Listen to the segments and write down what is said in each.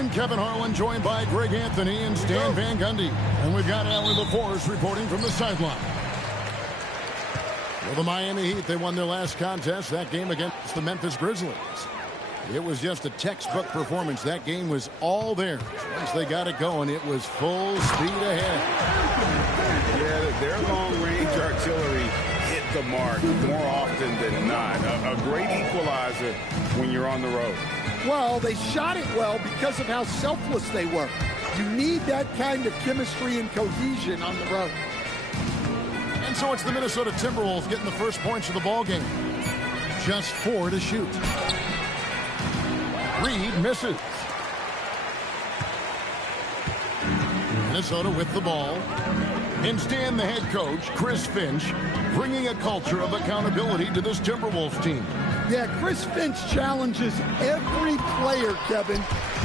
I'm Kevin Harlan, joined by Greg Anthony and Stan Van Gundy. And we've got Allie LaForce reporting from the sideline. Well, the Miami Heat, they won their last contest, that game against the Memphis Grizzlies. It was just a textbook performance. That game was all theirs. Once they got it going, it was full speed ahead. Yeah, their long-range artillery hit the mark more often than not. A great equalizer when you're on the road. Well, they shot it well because of how selfless they were. You need that kind of chemistry and cohesion on the road. And so it's the Minnesota Timberwolves getting the first points of the ball game. Just 4 to shoot. Reed misses. Minnesota with the ball. And Stan, the head coach, Chris Finch, bringing a culture of accountability to this Timberwolves team. Yeah, Chris Finch challenges every player, Kevin,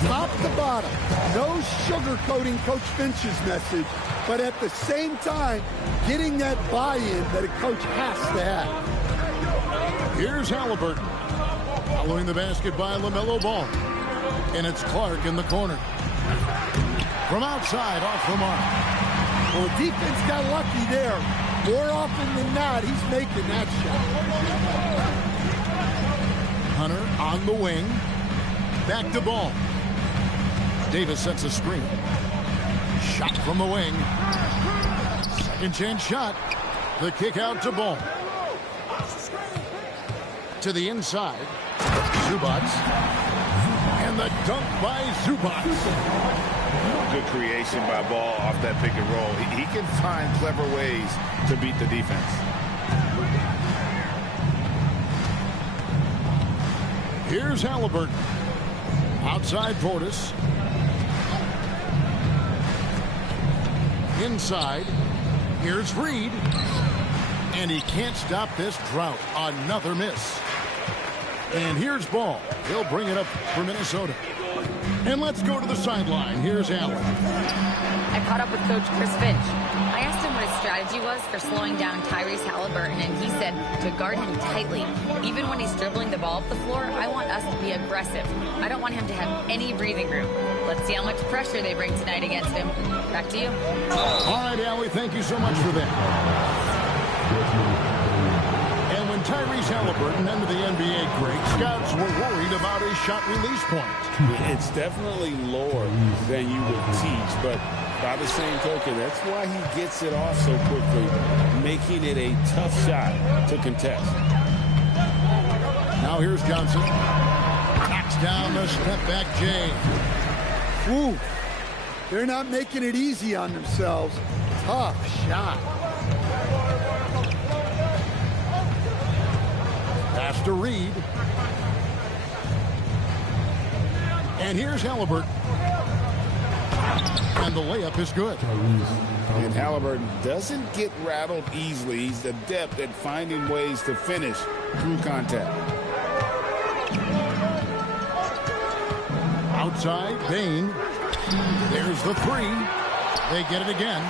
top to bottom. No sugarcoating Coach Finch's message, but at the same time, getting that buy-in that a coach has to have. Here's Halliburton. Following the basket by LaMelo Ball. And it's Clark in the corner. From outside, off the mark. Well, the defense got lucky there. More often than not, he's making that shot. Hunter on the wing. Back to Ball. Davis sets a screen. Shot from the wing. Second chance shot. The kick out to Ball. To the inside. Zubac. And the dunk by Zubac. Good creation by Ball off that pick and roll. He can find clever ways to beat the defense. Here's Halliburton. Outside Portis. Inside. Here's Reed. And he can't stop this drought. Another miss. And here's Ball. He'll bring it up for Minnesota. And let's go to the sideline. Here's Allen. I caught up with Coach Chris Finch. I asked him what his strategy was for slowing down Tyrese Halliburton, and he said to guard him tightly. Even when he's dribbling the ball up the floor, I want us to be aggressive. I don't want him to have any breathing room. Let's see how much pressure they bring tonight against him. Back to you. All right, Allie, thank you so much for that. And when Tyrese Halliburton entered the NBA, Greg, scouts were worried about his shot release point. It's definitely lower than you would teach, but by the same token, that's why he gets it off so quickly, making it a tough shot to contest. Now here's Johnson. Knocks down the step back Jay. Ooh, they're not making it easy on themselves. Tough shot. Pass to Reed. And here's Halliburton. And the layup is good. And Halliburton doesn't get rattled easily. He's adept at finding ways to finish through contact. Outside, Bane. There's the three. They get it again.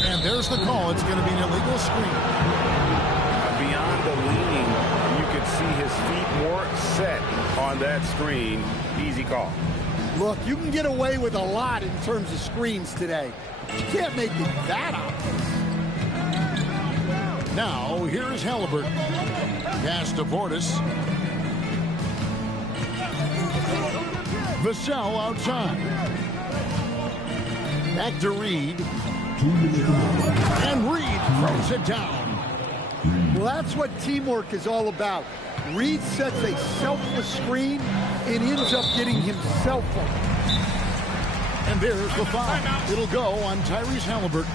And there's the call. It's going to be an illegal screen. Beyond the leaning, you can see his feet more set on that screen. Easy call. Look, you can get away with a lot in terms of screens today. You can't make it that obvious. Now, here's Halliburton. Pass to Portis. Vassell outside. Back to Reed. And Reed throws it down. Well, that's what teamwork is all about. Reed sets a selfless screen and ends up getting himself up. And there's the foul. It'll go on Tyrese Halliburton.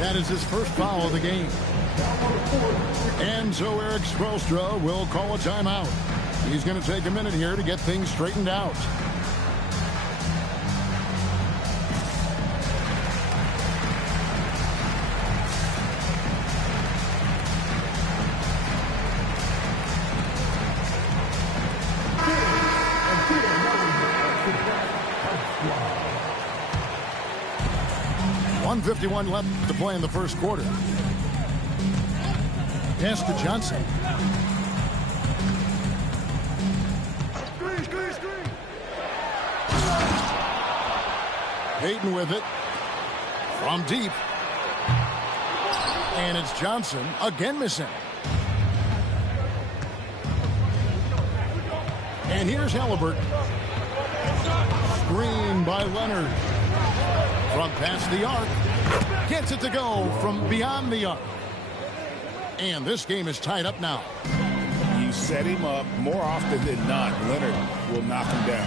That is his first foul of the game. And so Eric Spoelstra will call a timeout. He's going to take a minute here to get things straightened out. .51 left to play in the first quarter. Pass to Johnson. Payton with it. From deep. And it's Johnson again missing. And here's Halliburton. Screen by Leonard. From past the arc. Gets it to go from beyond the arc. And this game is tied up now. You set him up more often than not. Leonard will knock him down.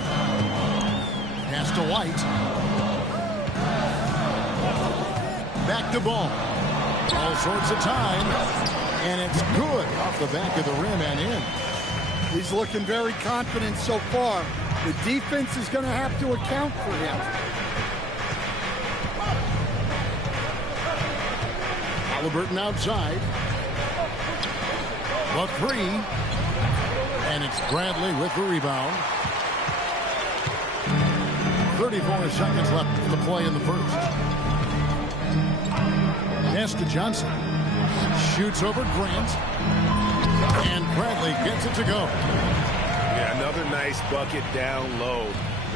Pass to White. Back to Ball. All sorts of time. And it's good off the back of the rim and in. He's looking very confident so far. The defense is going to have to account for him. Halliburton outside. The three. And it's Bradley with the rebound. 34 seconds left to play in the first. Pass to Johnson. Shoots over Grant. And Bradley gets it to go. Yeah, another nice bucket down low.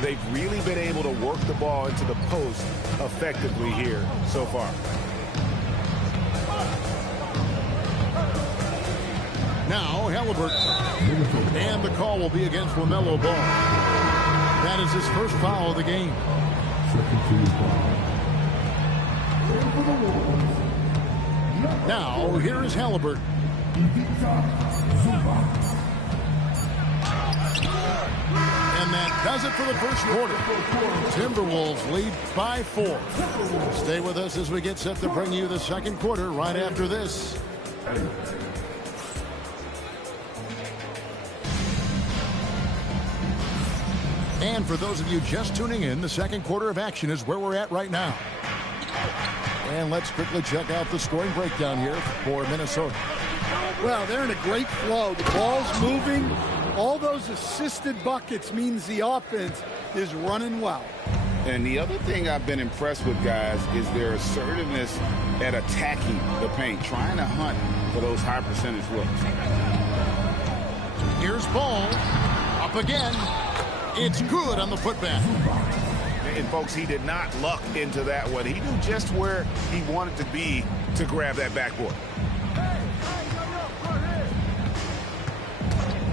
They've really been able to work the ball into the post effectively here so far. Now Halliburton. And the call will be against LaMelo Ball. That is his first foul of the game. Now here is Halliburton. And that does it for the first quarter. Timberwolves lead by 4. Stay with us as we get set to bring you the second quarter right after this. And for those of you just tuning in, the second quarter of action is where we're at right now. And let's quickly check out the scoring breakdown here for Minnesota. Well, they're in a great flow. The ball's moving. All those assisted buckets means the offense is running well. And the other thing I've been impressed with, guys, is their assertiveness at attacking the paint, trying to hunt for those high percentage looks. Here's Ball. Up again. It's good on the putback. And, folks, he did not luck into that one. He knew just where he wanted to be to grab that backboard.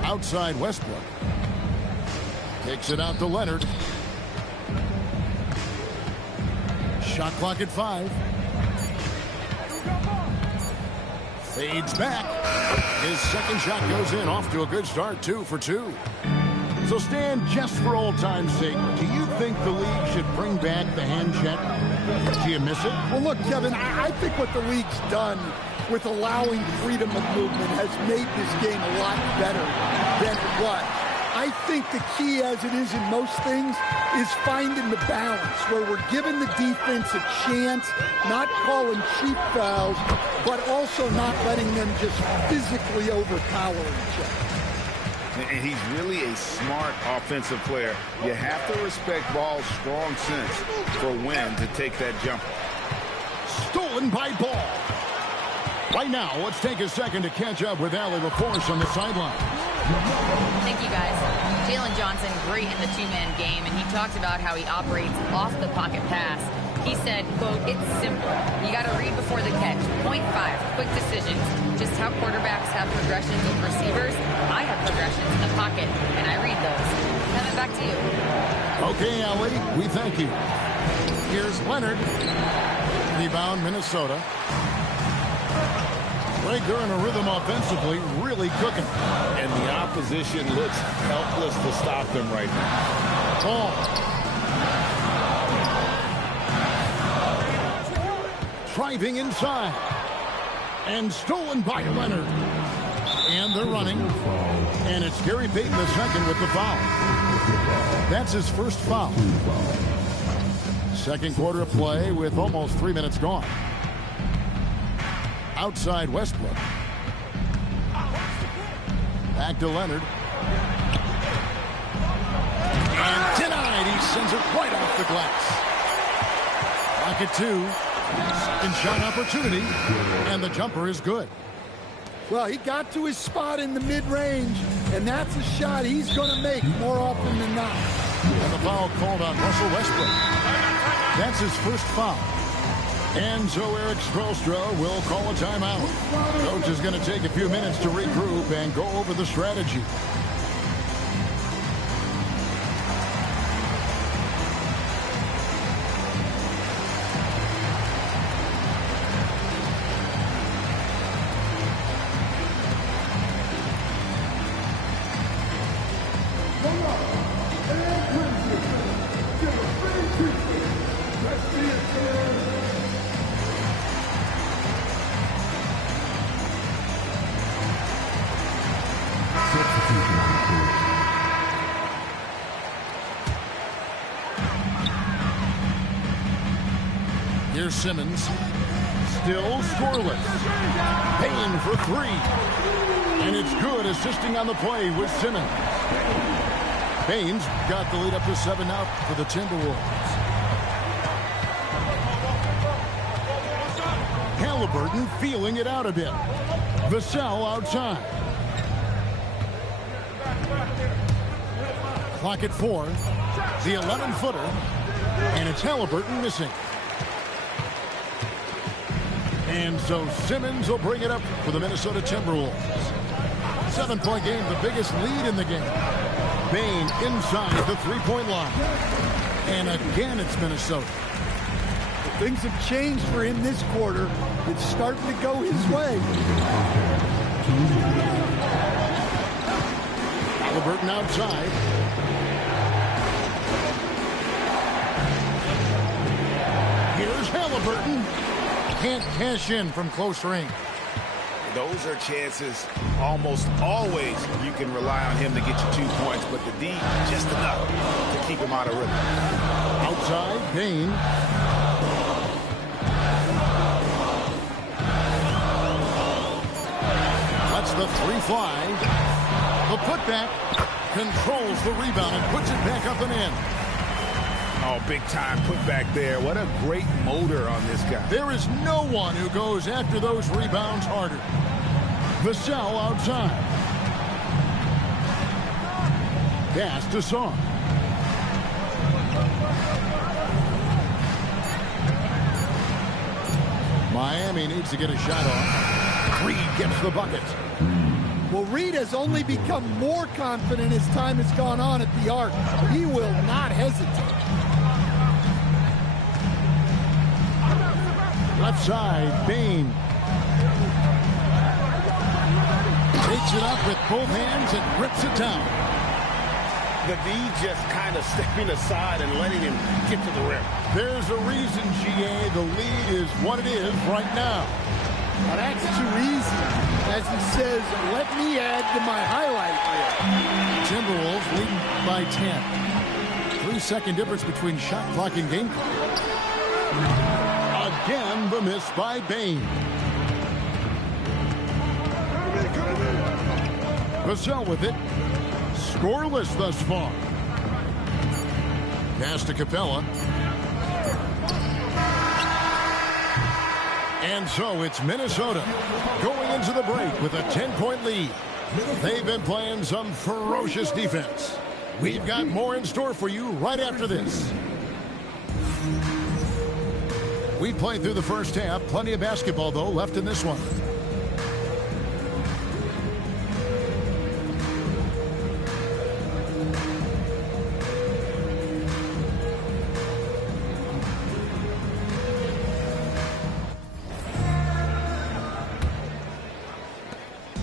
Outside Westbrook. Takes it out to Leonard. Shot clock at 5. Fades back. His second shot goes in. Off to a good start, 2 for 2. So, Stan, just for old time's sake, do you think the league should bring back the hand check? Do you miss it? Well, look, Kevin, I think what the league's done with allowing freedom of movement has made this game a lot better than it was. I think the key, as it is in most things, is finding the balance where we're giving the defense a chance, not calling cheap fouls, but also not letting them just physically overpower each other. And he's really a smart offensive player. You have to respect Ball's strong sense for when to take that jumper. Stolen by Ball. Right now, let's take a second to catch up with Allie LaForce on the sideline. Thank you, guys. Jalen Johnson, great in the two-man game, and he talked about how he operates off the pocket pass. He said, quote, "It's simple. You got to read before the catch. Point 5, quick decisions. Just how quarterbacks have progressions with receivers, I have progressions in the pocket, and I read those." Kevin, back to you. Okay, Allie, we thank you. Here's Leonard. Rebound, Minnesota. They're in a rhythm offensively, really cooking. And the opposition looks helpless to stop them right now. Ball. Driving inside. And stolen by Leonard. And they're running. And it's Gary Payton II with the foul. That's his first foul. Second quarter of play with almost 3 minutes gone. Outside Westbrook. Back to Leonard. And denied. He sends it right off the glass. Rocket 2. Second shot opportunity. And the jumper is good. Well, he got to his spot in the mid-range, and that's a shot he's going to make more often than not. And the foul called on Russell Westbrook. That's his first foul. And so Erik Spoelstra will call a timeout. Coach is going to take a few minutes to regroup and go over the strategy. Here's Simmons. Still scoreless. Payne for three. And it's good, assisting on the play with Simmons. Payne's got the lead up to 7 now for the Timberwolves. Halliburton feeling it out a bit. Vassell outside. Clock at 4. The 11-footer. And it's Halliburton missing. And so Simmons will bring it up for the Minnesota Timberwolves. 7-point game, the biggest lead in the game. Bane inside the three-point line. And again, it's Minnesota. Things have changed for him this quarter. It's starting to go his way. Halliburton outside. Here's Halliburton. Can't cash in from close range. Those are chances almost always you can rely on him to get you 2 points, but the D just enough to keep him out of rhythm. Outside, Payne. Lets the three fly. The putback controls the rebound and puts it back up and in. Oh, big time putback there. What a great motor on this guy. There is no one who goes after those rebounds harder. Vassell outside. Pass to Song. Miami needs to get a shot off. Reed gets the bucket. Well, Reed has only become more confident as time has gone on at the arc. He will not hesitate. Left side, Bane. Takes it up with both hands and rips it down. The D just kind of stepping aside and letting him get to the rim. There's a reason, GA, the lead is what it is right now. Now that's too easy. As he says, let me add to my highlight reel. Timberwolves leading by 10. 3-second difference between shot clock and game clock. Again, the miss by Bane. Vassell with it. Scoreless thus far. Pass to Capella. And so it's Minnesota going into the break with a 10-point lead. They've been playing some ferocious defense. We've got more in store for you right after this. We played through the first half. Plenty of basketball, though, left in this one.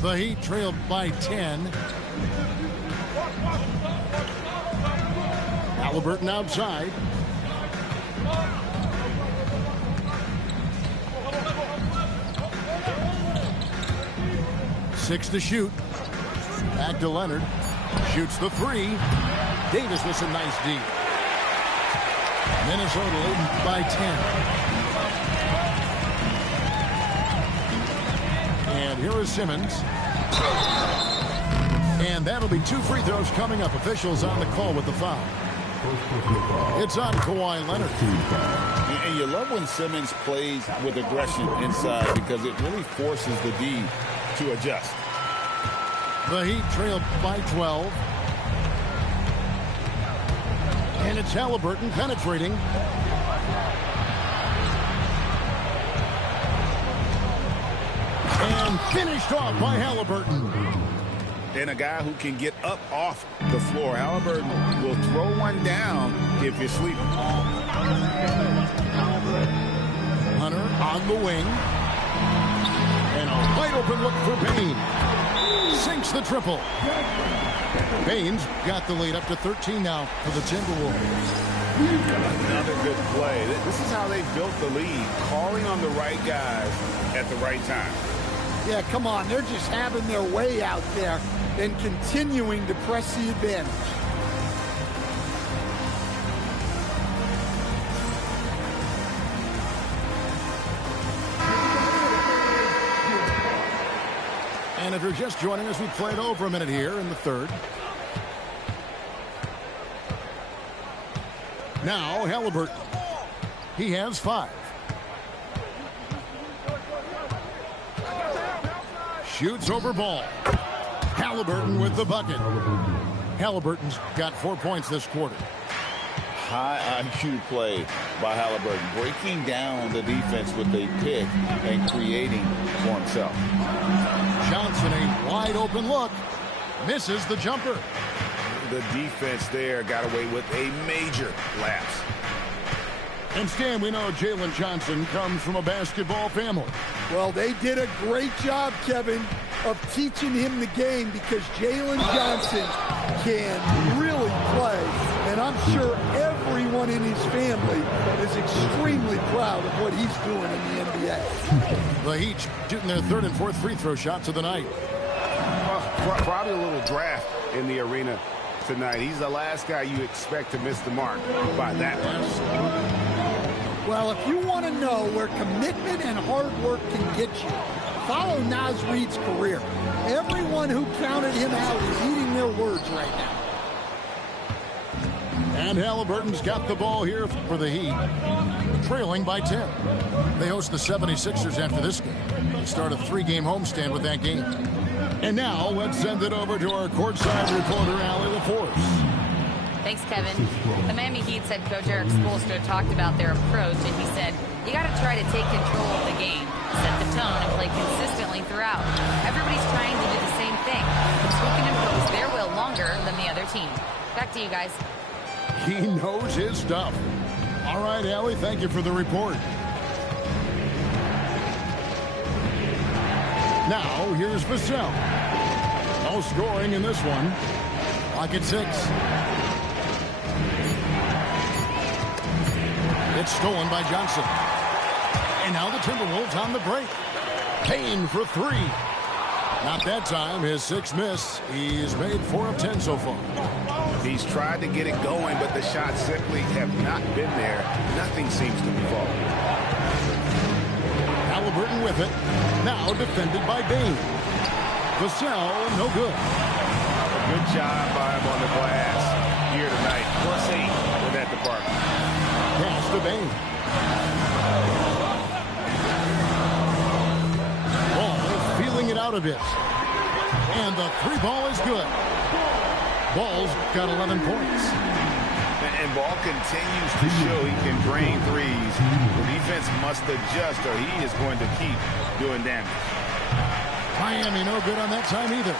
The Heat trailed by 10. Halliburton outside. Six to shoot. Back to Leonard. Shoots the three. Davis with some nice D. Minnesota leading by 10. And here is Simmons. And that'll be 2 free throws coming up. Officials on the call with the foul. It's on Kawhi Leonard. And you love when Simmons plays with aggression inside because it really forces the D to adjust. The Heat trailed by 12. And it's Halliburton penetrating. And finished off by Halliburton. And a guy who can get up off the floor. Halliburton will throw one down if you're sleeping. Hunter on the wing. And a wide open look for Bain. Sinks the triple. Baines got the lead up to 13 now for the Timberwolves. Another good play. This is how they built the lead, calling on the right guys at the right time. Yeah, come on. They're just having their way out there and continuing to press the advantage. And if you're just joining us, we've played over a minute here in the third. Now Halliburton. He has 5. Shoots over Ball. Halliburton with the bucket. Halliburton's got 4 points this quarter. High IQ play by Halliburton, breaking down the defense with a pick and creating for himself. Johnson, a wide open look. Misses the jumper. The defense there got away with a major lapse. And Stan, we know Jalen Johnson comes from a basketball family. Well, they did a great job, Kevin, of teaching him the game because Jalen Johnson can really play. And I'm sure everyone in his family is extremely proud of what he's doing in the NBA. The Heat shooting their 3rd and 4th free throw shots of the night. Well, probably a little draft in the arena tonight. He's the last guy you expect to miss the mark by that much. Well, if you want to know where commitment and hard work can get you, follow Naz Reid's career. Everyone who counted him out is eating their words right now. And Halliburton's got the ball here for the Heat, trailing by 10. They host the 76ers after this game. They start a 3-game homestand with that game. And now let's send it over to our courtside reporter, Allie LaForce. Thanks, Kevin. The Miami Heat's head coach Eric Spoelstra talked about their approach, and he said, you got to try to take control of the game, set the tone, and play consistently throughout. Everybody's trying to do the same thing. It's who can impose their will longer than the other team. Back to you guys. He knows his stuff. All right, Allie, thank you for the report. Now, here's Vassell. No scoring in this one. Clock at 6. It's stolen by Johnson. And now the Timberwolves on the break. Payne for 3. Not that time. His 6th miss. He's made 4 of 10 so far. He's tried to get it going, but the shots simply have not been there. Nothing seems to be falling. Halliburton with it. Now defended by Bain. Vassell, no good. Good job by him on the glass here tonight. +8 in that department. Pass to Bain. Ball feeling it out a bit. And the 3 ball is good. Ball's got 11 points. And Ball continues to show he can drain threes. The defense must adjust or he is going to keep doing damage. Miami no good on that time either.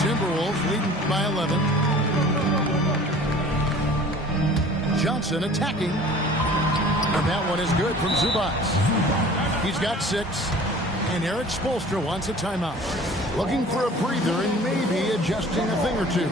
Timberwolves leading by 11. Johnson attacking. And that one is good from Zubac. He's got 6. And Eric Spoelstra wants a timeout. Looking for a breather and maybe adjusting a thing or two.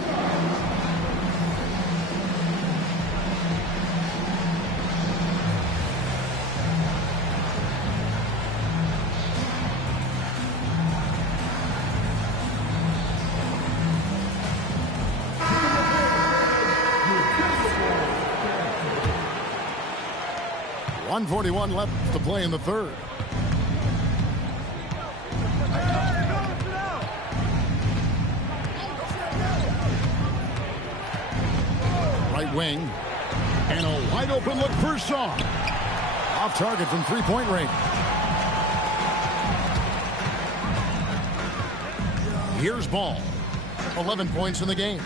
.141 left to play in the third. Right wing. And a wide open look for Song. Off target from 3-point range. Here's Ball. 11 points in the game.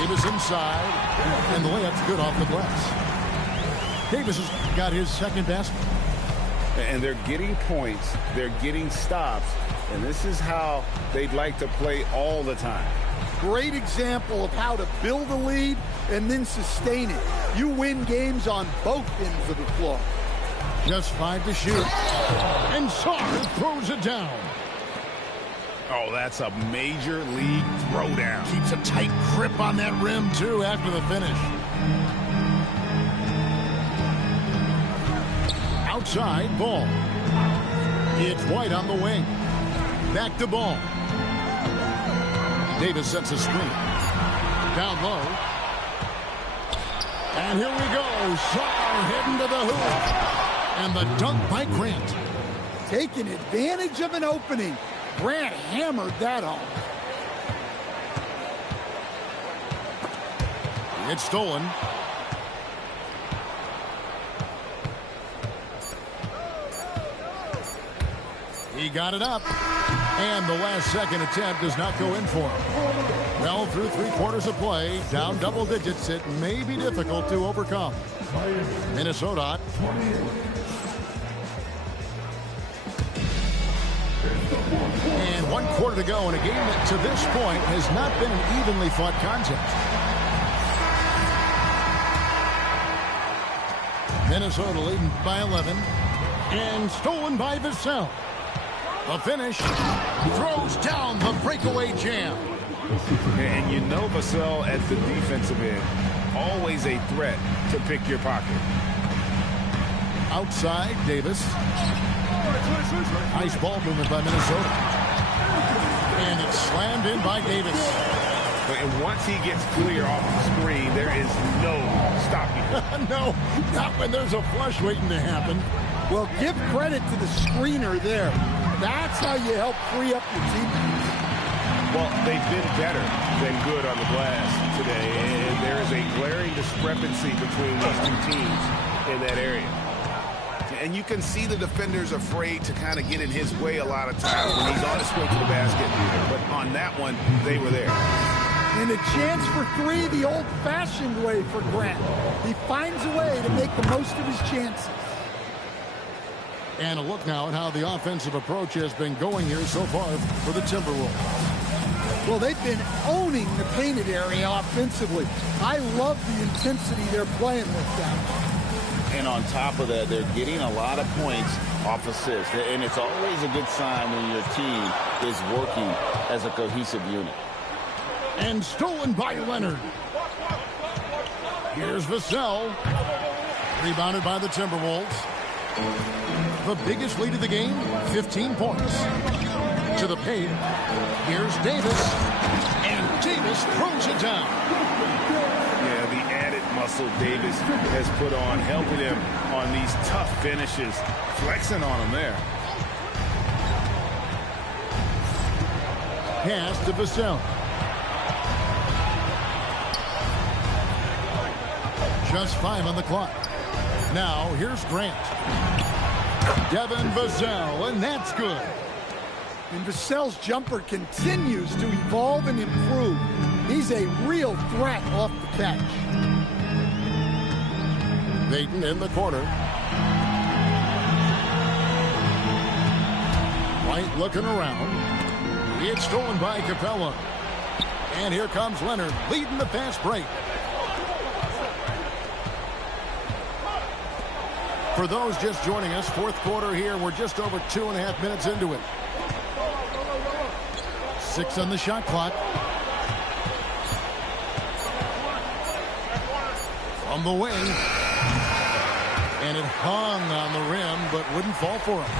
Davis inside, and the layup's good off the glass. Davis has got his second basket. And they're getting points, they're getting stops, and this is how they'd like to play all the time. Great example of how to build a lead and then sustain it. You win games on both ends of the floor. Just 5 to shoot. And Sarr throws it down. Oh, that's a major league throwdown. Keeps a tight grip on that rim, too, after the finish. Outside, Ball. It's White on the wing. Back to Ball. Davis sets a screen. Down low. And here we go. Sarr heading to the hoop. And the dunk by Grant. Taking advantage of an opening. Grant hammered that home. It's stolen. He got it up. And the last second attempt does not go in for him. Well, through 3/4 of play, down double digits, it may be difficult to overcome. Minnesota. And 1/4 to go in a game that to this point has not been an evenly fought contest. Minnesota leading by 11. And stolen by Vassell. The finish. Throws down the breakaway jam. And you know Vassell at the defensive end, always a threat to pick your pocket. Outside, Davis. Nice ball movement by Minnesota. And it's slammed in by Davis. And once he gets clear off the screen, there is no stopping him. No, not when there's a flush waiting to happen. Well, give credit to the screener there. That's how you help free up your teammates. Well, they've been better than good on the glass today, and there is a glaring discrepancy between these two teams in that area. And you can see the defenders afraid to kind of get in his way a lot of times when he's on his way to the basket. But on that one, they were there. And a chance for three the old-fashioned way for Grant. He finds a way to make the most of his chances. And a look now at how the offensive approach has been going here so far for the Timberwolves. Well, they've been owning the painted area offensively. I love the intensity they're playing with them. And on top of that, they're getting a lot of points off assists. And it's always a good sign when your team is working as a cohesive unit. And stolen by Leonard. Here's Vassell. Rebounded by the Timberwolves. The biggest lead of the game, 15 points. To the paint. Here's Davis. And Davis throws it down. Yeah, the added muscle Davis has put on, helping him on these tough finishes. Flexing on him there. Pass to Vassell. Just 5 on the clock. Now, here's Grant. Devin Vassell, and that's good. And Vassell's jumper continues to evolve and improve. He's a real threat off the catch. Payton in the corner. White looking around. It's stolen by Capella. And here comes Leonard leading the fast break. For those just joining us, 4th quarter here. We're just over 2.5 minutes into it. 6 on the shot clock. From the wing. And it hung on the rim, but wouldn't fall for him.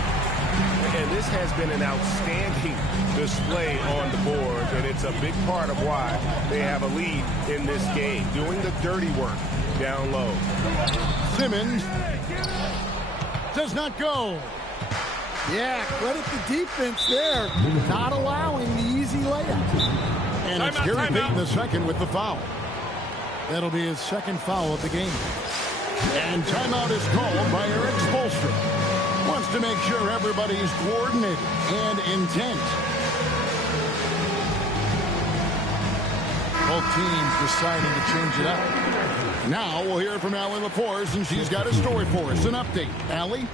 And this has been an outstanding display on the board, and it's a big part of why they have a lead in this game, doing the dirty work down low. Simmons does not go. Yeah, credit the defense there, not allowing the easy layup. And it's Gary Payton the second with the foul. That'll be his second foul of the game. And timeout is called by Eric Spoelstra. Wants to make sure everybody's coordinated and intent. Both teams deciding to change it up. Now we'll hear from Allie LaForce, and she's got a story for us. An update. Allie?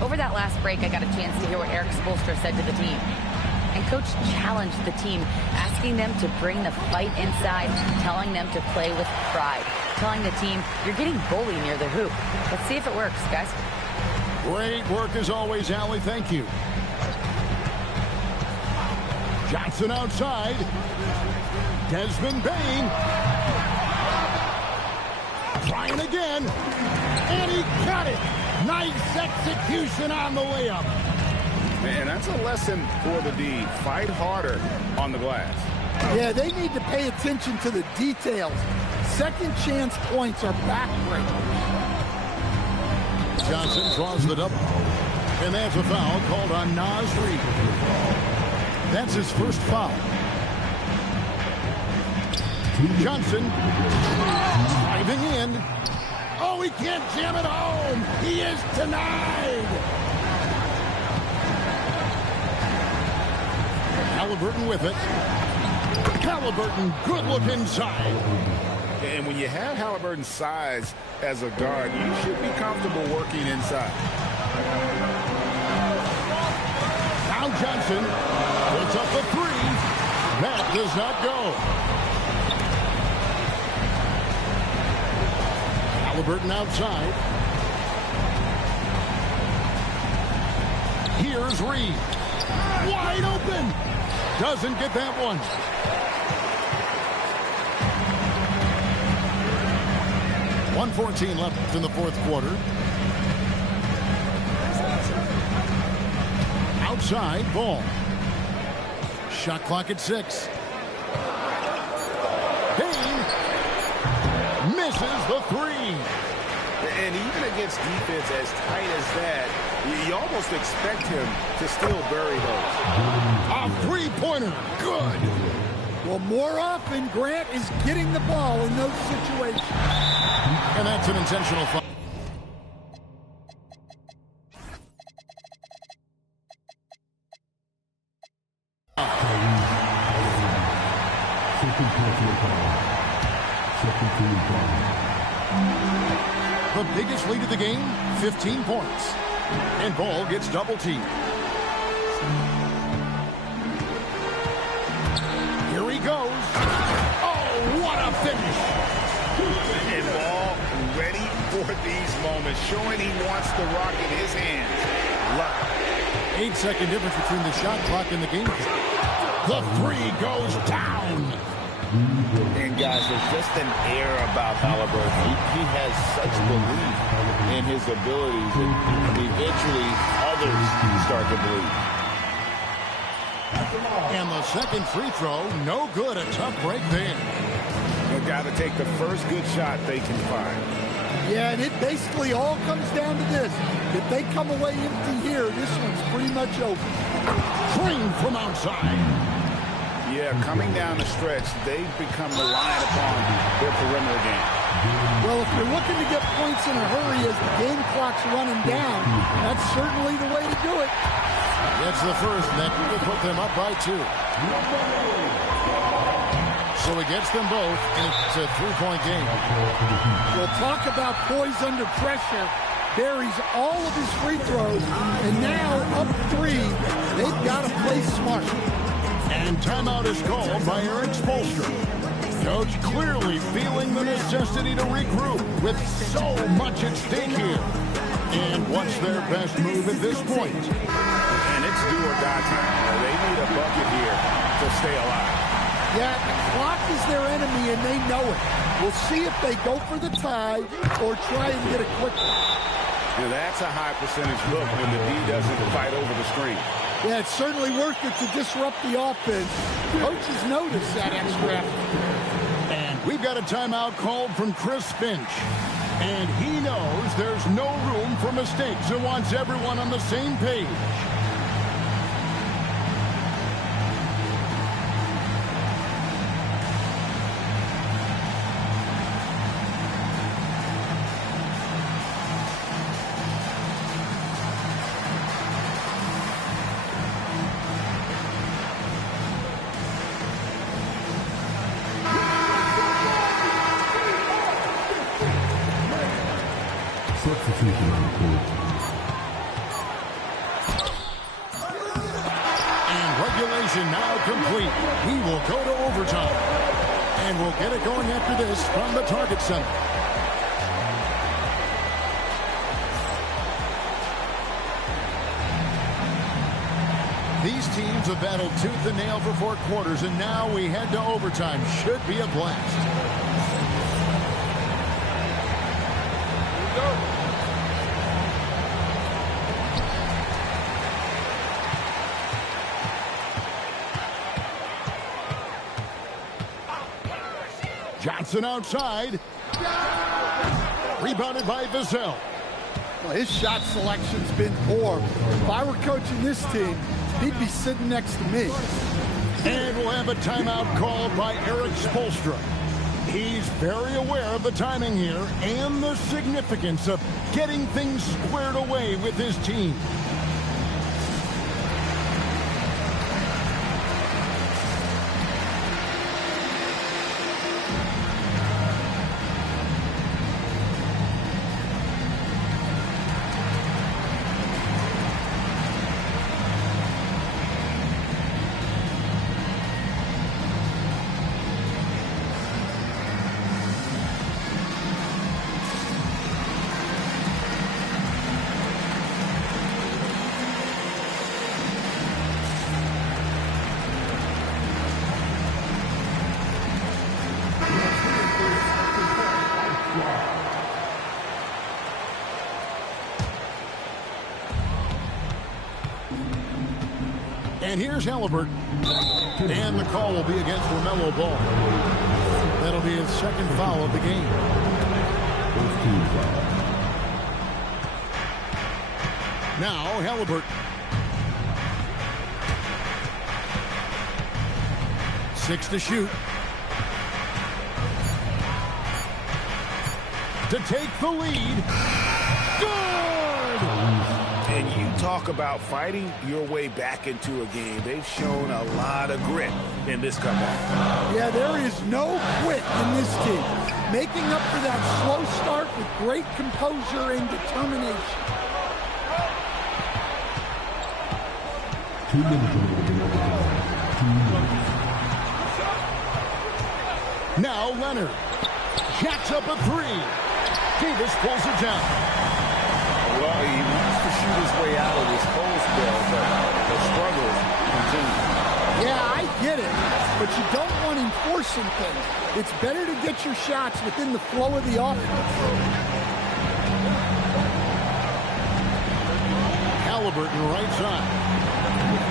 Over that last break, I got a chance to hear what Eric Spoelstra said to the team. And Coach challenged the team, asking them to bring the fight inside, telling them to play with pride, telling the team, you're getting bullied near the hoop. Let's see if it works, guys. Great work as always, Allie. Thank you. Johnson outside. Desmond Bane. Trying again. And he got it. Nice execution on the layup. And that's a lesson for the D. Fight harder on the glass. Yeah, they need to pay attention to the details. Second chance points are backbreakers. Johnson draws the double. And that's a foul called on Naz Reid. That's his first foul. Johnson driving in. Oh, he can't jam it home. He is denied. Halliburton with it. Halliburton, good look inside. And when you have Halliburton's size as a guard, you should be comfortable working inside. Now Johnson puts up the three. That does not go. Halliburton outside. Here's Reid. Wide open. Doesn't get that one. .114 left in the fourth quarter. Outside, ball. Shot clock at 6. Bane misses the three. And even against defense as tight as that, you almost expect him to still bury those. A three-pointer. Good. Well, more often, Grant is getting the ball in those situations. And that's an intentional foul. The biggest lead of the game, 15 points. And Ball gets double-teamed. Here he goes. Oh, what a finish. And Ball ready for these moments, showing he wants the rock in his hands. Love it. 8-second difference between the shot clock and the game. The three goes down. And guys, there's just an air about Halliburton. He has such belief in his abilities, and eventually others start to believe. And the second free throw, no good. A tough break there. They've got to take the first good shot they can find. Yeah, and it basically all comes down to this. If they come away empty here, this one's pretty much over. Train from outside. Yeah, coming down the stretch, they've become reliant upon their perimeter game. Well, if you're looking to get points in a hurry as the game clock's running down, that's certainly the way to do it. That's the first, and that will put them up by 2. So he gets them both, and it's a 3-point game. We'll talk about poise under pressure. Buries all of his free throws, and now up 3, they've got to play smart. And timeout is called by Eric Spoelstra. Coach clearly feeling the necessity to regroup with so much at stake here. And what's their best move at this point? And it's do or die time. They need a bucket here to stay alive. Yeah, the clock is their enemy, and they know it. We'll see if they go for the tie or try and get a quick one. Yeah, that's a high percentage look when the D doesn't fight over the screen. Yeah, it's certainly worth it to disrupt the offense. Coaches notice that extra effort. And we've got a timeout called from Chris Finch. And he knows there's no room for mistakes and wants everyone on the same page. And regulation now complete. We will go to overtime. And we'll get it going after this from the Target Center. These teams have battled tooth and nail for 4 quarters, and now we head to overtime. Should be a blast. Johnson outside. Rebounded by Vassell. Well, his shot selection's been poor. If I were coaching this team, he'd be sitting next to me. And we'll have a timeout called by Erik Spoelstra. He's very aware of the timing here and the significance of getting things squared away with his team. And here's Halliburton. And the call will be against LaMelo Ball. That'll be his second foul of the game. Now Halliburton. 6 to shoot. To take the lead. Good! And you talk about fighting your way back into a game. They've shown a lot of grit in this comeback. Yeah, there is no quit in this team. Making up for that slow start with great composure and determination. 2 minutes. Now Leonard. Jacks up a 3. Davis pulls it down. Well, he wants to shoot his way out of this cold spell, but the struggles continue. Yeah, I get it, but you don't want him forcing things. It's better to get your shots within the flow of the offense. Halliburton right side.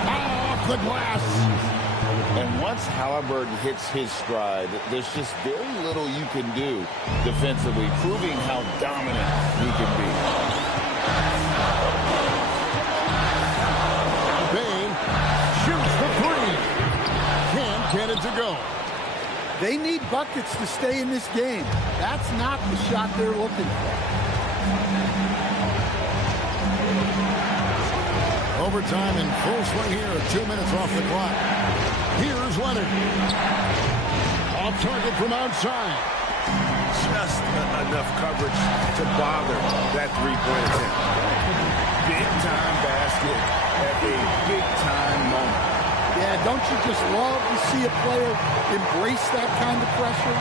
Off the glass. And once Halliburton hits his stride, there's just very little you can do defensively, proving how dominant he can be. Bane shoots the 3. Can't get it to go. They need buckets to stay in this game. That's not the shot they're looking for. Overtime in full swing here. 2 minutes off the clock. Here's Leonard. Off target from outside. Just enough coverage to bother that three-point attempt. Big-time basket at a big-time moment. Yeah, don't you just love to see a player embrace that kind of pressure?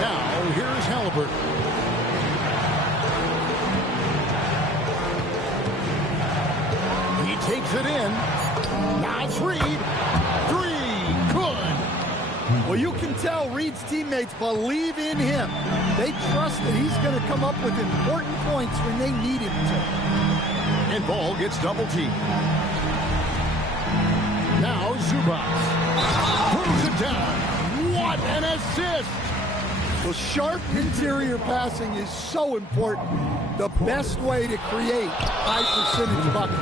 Now, here's Halliburton. He takes it in. Now it's Reed. 3. Good. Well, you can tell Reed's teammates believe in him. They trust that he's going to come up with important points when they need him to. And Ball gets double teamed. Now Zubac. Throws it down. What an assist! Well, sharp interior passing is so important. The best way to create high-percentage buckets.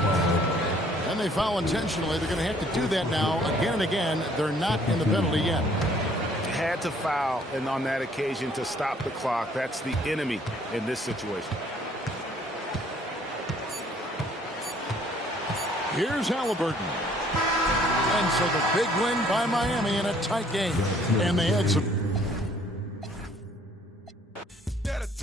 And they foul intentionally. They're going to have to do that now again and again. They're not in the penalty yet. Had to foul, and on that occasion to stop the clock. That's the enemy in this situation. Here's Halliburton. And so the big win by Miami in a tight game. And they had some